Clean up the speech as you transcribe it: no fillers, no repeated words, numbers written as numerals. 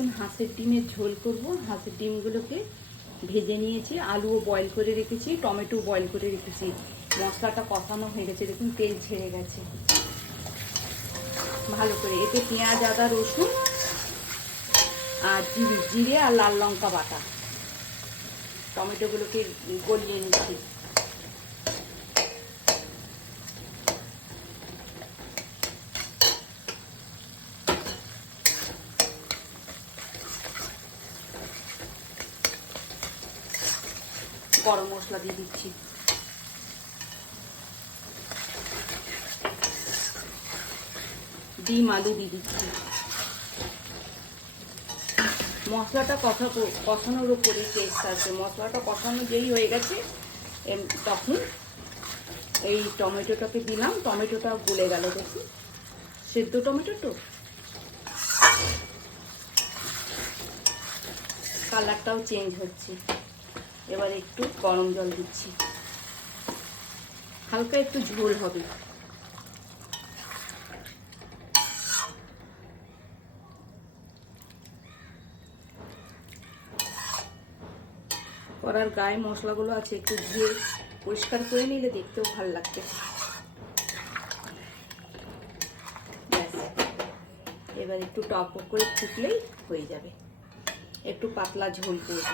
দেখুন হাঁসের ডিমের ঝোল করব। হাঁসের ডিমগুলোকে ভেজে নিয়েছি, আলুও বয়েল করে রেখেছি, টমেটো বয়েল করে রেখেছি। মশলাটা কষানো হয়ে গেছে, দেখুন তেল ছেড়ে গেছে ভালো করে। এতে পেঁয়াজ, আদা, রসুন আর জিরে আর লাল লঙ্কা বাটা। টমেটোগুলোকে গলিয়ে নিচ্ছি। গরম মশলা দিয়ে দিচ্ছি। ডিম আলু দিয়ে দিচ্ছি। মশলাটা কষানোর উপরে টেস্ট আছে। মশলাটা কষানো যেই হয়ে গেছে তখন এই টমেটোটাকে দিলাম। টমেটোটা গলে গেল, দেখুন সেদ্ধ টমেটো তো, কালারটাও চেঞ্জ হচ্ছে। এবার একটু গরম জল দিচ্ছি, হালকা একটু ঝোল হবে। কড়ার গায়ে মশলাগুলো আছে, একটু ধুয়ে পরিষ্কার করে নিলে দেখতেও ভালো লাগবে। এবার একটু টক করে ফুটলেই হয়ে যাবে। একটু পাতলা ঝোল করব।